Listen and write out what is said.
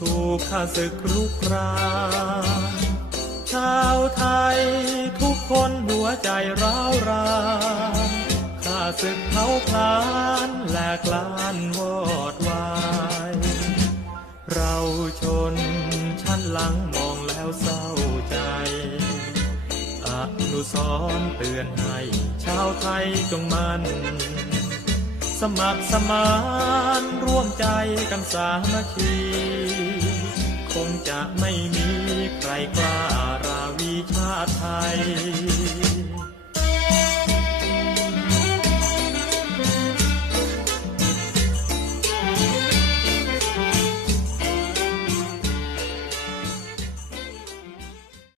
ถูกข้าศึกรุกรานชาวไทยทุกคนหัวใจร้าวรานข้าศึกเผาพลานแหลกลานวอดวาย เราชนชั้นหลังมองแล้วเศร้าใจอนุสร์เตือนให้ชาวไทยจงมันสมัครสมานร่วมใจกันสามัคคี จะไม่มีใครกล้าราวีชาติไทย